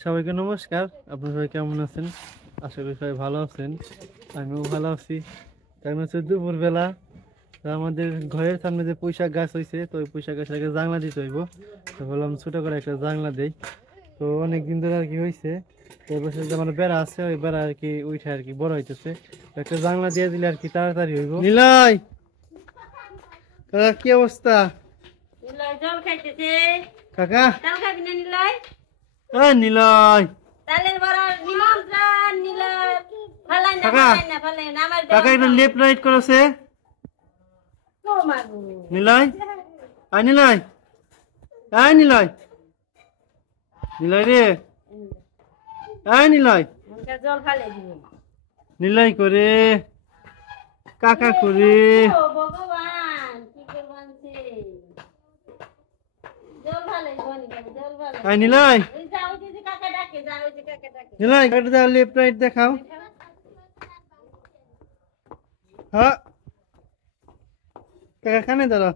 সবাইকে নমস্কার। আপনারা সবাই কেমন আছেন? আশা করি সবাই ভালো আছেন। আমিও ভালো আছি। কারণ হচ্ছে দুপুরবেলা তো আমাদের ঘরের সামনে যে পুঁইশাক গাছ হয়েছে, তো ওই পুঁইশাক গাছটাকে জাংলা দিতে হইব। তো বললাম ছোট করে একটা জাংলা দেই। তো অনেক দিন ধরে আর কি হয়েছে, তো এবার যে আমার বেড়া আছে ওই বেড়া আর কি উঠে আর কি বড় হইতেছে। তো একটা জাংলা দিয়ে দিলে আর কি তাড়াতাড়ি হইব। নিলয়, কাকা কি অবস্থা? নিলয় জল খাইতেছে। কাকা তাল খাবি না নিলয়? নিলয় তালের বড় নিমন্ত্রণ নিলয়। ফালাই না কাকা, ফালাই না ফালাই না আমার কাকা একটু লেফট রাইট করেছে। ও মাগো। নিলয়, আয় নিলয়, আয় নিলয়, নিলয় রে, আয় নিলয়, ওটা জল ফালাই দিব। নিলয় করে, কাকা করে, ও ভগবান কি করবান সে? জল ফালাই বনি জল ফালাই। আয় নিলয়, ওই যাও যে কাকা ডাকে যাও যে কাকা ডাকে। নিলয় কাটা দাও, লেফট রাইট দেখাও। হ্যাঁ কাকা কানে ধরো,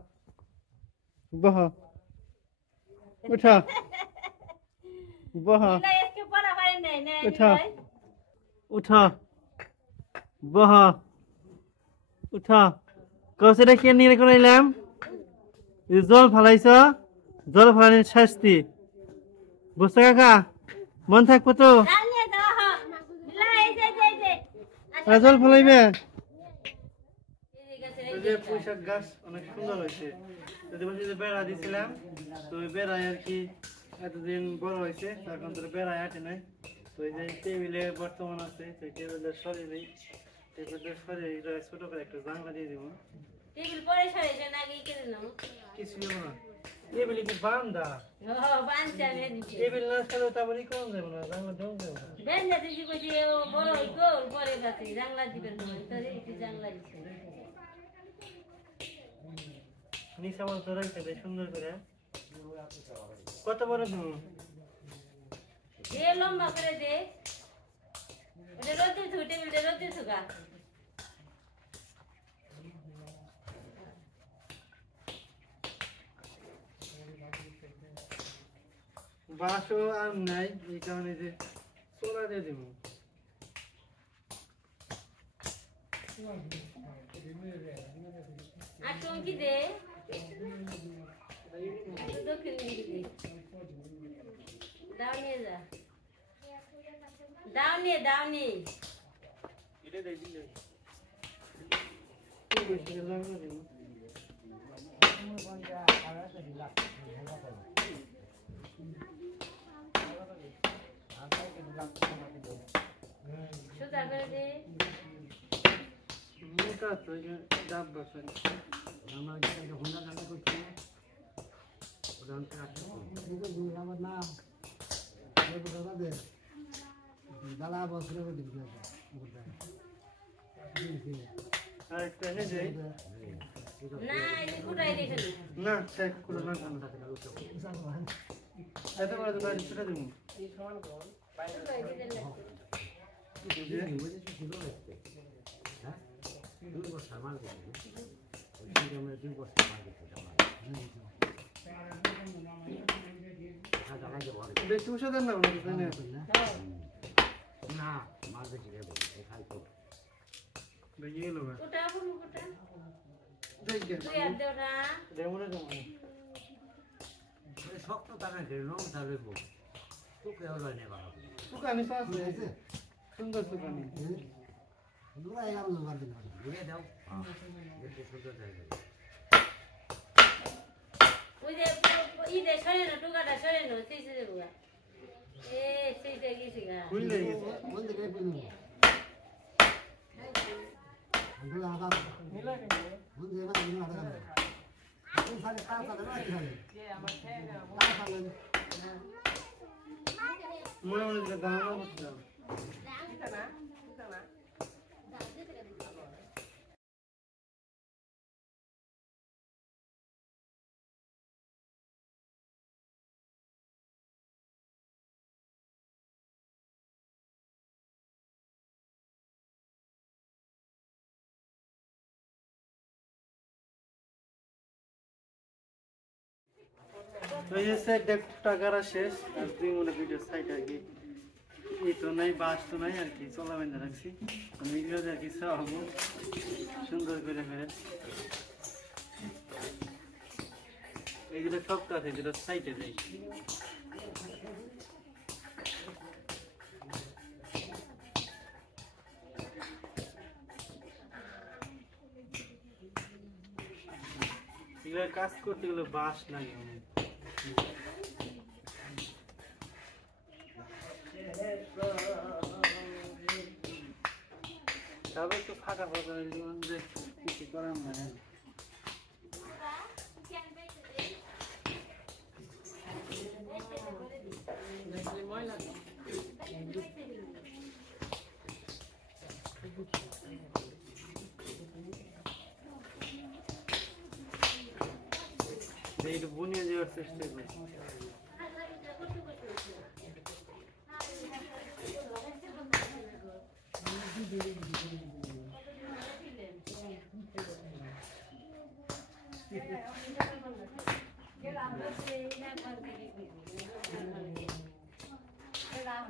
বহ, উঠা, বহ, নিলয় আজকে পড়া পারে নাই না উঠা, নিলয়? উঠা, বহ, উঠা। কৌশটা কে নিয়ে করাইলাম? জল ফালাইছ, জল ফালানোর শাস্তি বুঝছো কাকা? মন থাকবো তো? ডাল নিয়ে যাও হ। নিলয় এই যে আর জল ফলাইবে? এই গেছে ওই যে পুঁইশাক গাছ অনেক সুন্দর হয়েছে। যদি বলছি যে বেড়া দিয়েছিলাম, তো ওই বেড়ায় আর কি এতদিন বড় হয়েছে, এখন তো বেড়ায় আটে নাই। তো এই যে টেবিলে বর্তমান আছে, সেই টেবিলটা সরিয়ে দিই। টেবিলটা সরিয়ে এটা ছোট করে একটা জানলা দিয়ে দিব। টেবিল পরে সরে না আগে কিনে নাও। কিছু হবে না, টেবিল কি বান্দা? ও বানছে আমি দিচ্ছি। টেবিল না সাথে তারপরে কম যাবে না, জানলা জম যাবে না। বেঞ্জা দিছি কইছি ও বড় গোল পরে গাছে জাংলা দিবেন না তোরে একটু জাংলা দিছে। নিচে আমার তো রাখতে দেয় সুন্দর করে। কত বড় তুমি? দে লম্বা করে দে। ওটা রোদে থু টেবিলটা রোদে থুকা। বাসও আর নাই, এই কারণে যে সোলা দিয়ে দিব। আর টঙ্কি দে। দক্ষিণ দিকে দে। দাও নিয়ে যা। দাও নিয়ে। এটা দেই দিলে কি বেশি লাগবে দিব। সোজা করে দে। মোটা তো ডাব বাসন আমার যেটা হোন্ডা গাড়ি করছে ওটা কাটতে হবে। দুই আমার নাম এই বড় দে দালা বসরে দিবে আর একটা নে দে না এই কুটাই দে খালি। না চেক করে না কেন এত বড় তো গাড়ি ছেড়ে দেব। এই সমান কোন কুটাই দে দেন হ্যাঁ দুই বছর মাল দিই ওই আমরা দুই বছর মাল দিই বেশি বসে দেন না না মাল বেশি দেবো খাই তো বেরিয়ে গেল কুটা বলু কুটা দেখ তুই আর দেও না দেবো না কেমন শক্ত টাকা খেলো তাহলে তোকে হলো নেবা সুকানি আছে সুন্দর সুকানি ঘুরে দাও দেখতে সুন্দর থাকে ওই যে ইদে সরে না টুকাটা সরে না সেই সে দেবো এ সেইটা গেছি গা খুললে গেছে মনে মনে গান করছিলাম তো এই সাইড টাকাটা শেষ আর দুই মনে ভিডিও সাইড আর কি নাই, বাস তো নাই আর কি, চলা বেঁধে রাখছি। আমি এগুলো আর কি খাওয়াবো সুন্দর করে ফেলে। এইগুলো শক্ত আছে, যেটা সাইডে নেই। এগুলো কাজ করতে গেলে বাঁশ লাগে অনেক। তবে তো ফাঁকা ফাঁকা কিছু করার নাই। একটু বুনিয়ে দেওয়ার চেষ্টা করি।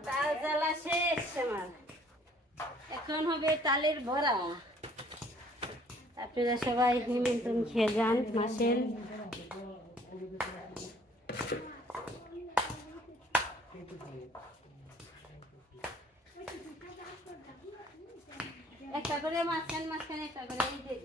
তাল জ্বালা শেষ আমার, এখন হবে তালের ভরা। আপনারা সবাই নিমন্ত্রণ খেয়ে যান মাসের। একটা করে মাঝখানে একটা করে দিয়ে দিই।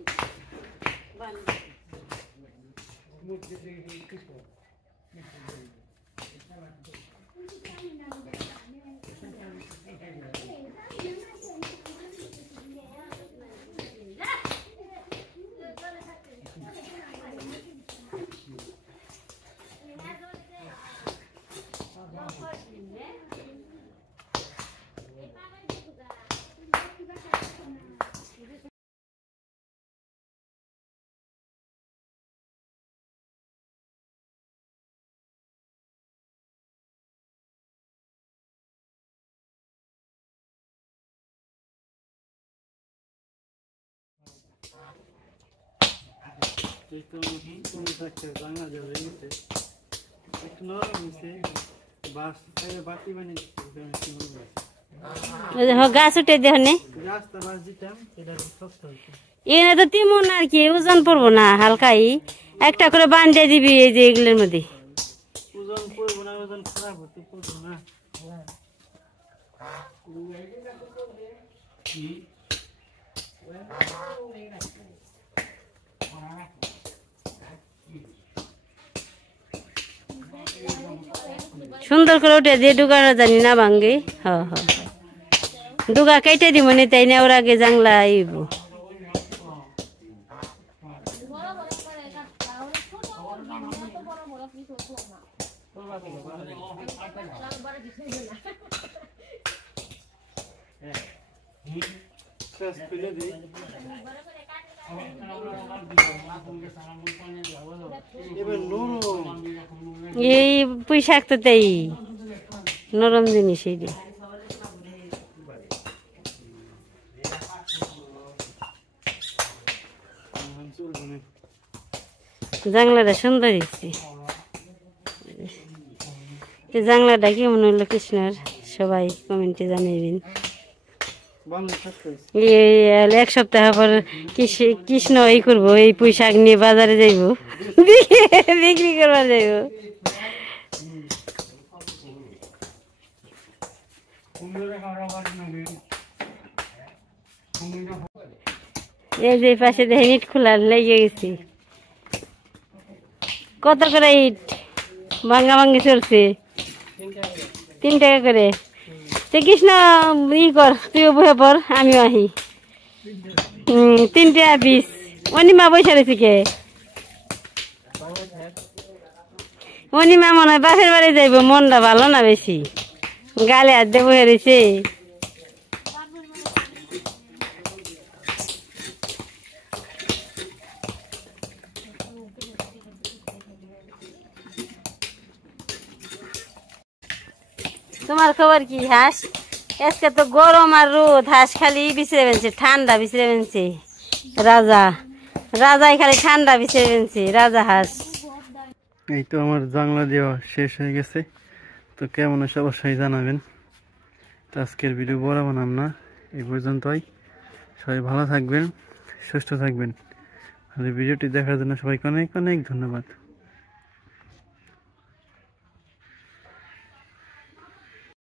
একটু কমে থাকছে, রাঙা যাবে গেছে, একটু নরম হয়েছে। বাঁশ বাটি বানিয়ে গাছ উঠে দেহনে রাস্তা বাঁশ দিতাম, সেটা শক্ত হয়েছে। এনে তো তেমন আর কি ওজন পড়বো না, হালকাই একটা করে বান্ধে দিবি এই যে এগুলোর মধ্যে। ওজন পড়বো না, ওজন খারাপ হতে পড়বো না। সুন্দর করে উঠে দিয়ে ডুগানো জানি না ভাঙ্গে। হ হ ডুগা কেটে দিব নি, তাই না ওর আগে জাংলা আইব। এই পুঁই শাক তো তাই নরম জিনিস, এই জাংলাটা সুন্দর হয়েছে। জাংলাটা কেমন হলো কৃষ্ণর সবাই কমেন্টে জানাবেন। এক সপ্তাহ পর কৃষ্ণ এই করবো, এই পুঁই শাক নিয়ে বাজারে যাইব, বিক্রি করবার যাইব। এই যে পাশে দেখেন ইট খোলা লেগে গেছি। কত করে ইট ভাঙ্গা ভাঙ্গি চলছে? 3 টাকা করে। কৃষ্ণ ই কর, তুইও বহে পর, আমিও আহি। 3 টাকা পিস। অনিমা বসে রয়েছে কে? অনিমা মনে হয় বাপের বাড়ি যাইব, মনটা ভালো না বেশি, গালে হাত দিয়ে বহে রয়েছে। তোমার খবর কি হাঁস? আজকে তো গরম আর রোদ, হাঁস খালি বিছড়ে বেনছে, ঠান্ডা বিছড়ে বেনছে। রাজাই খালি ঠান্ডা বিছড়ে বেনছে, রাজা হাঁস। এই তো আমার জানলা দেওয়া শেষ হয়ে গেছে। তো কেমন আছে অবশ্যই জানাবেন। তো আজকের ভিডিও বড় বানাম না, এই পর্যন্তই। সবাই ভালো থাকবেন, সুস্থ থাকবেন। আর এই ভিডিওটি দেখার জন্য সবাইকে অনেক অনেক ধন্যবাদ।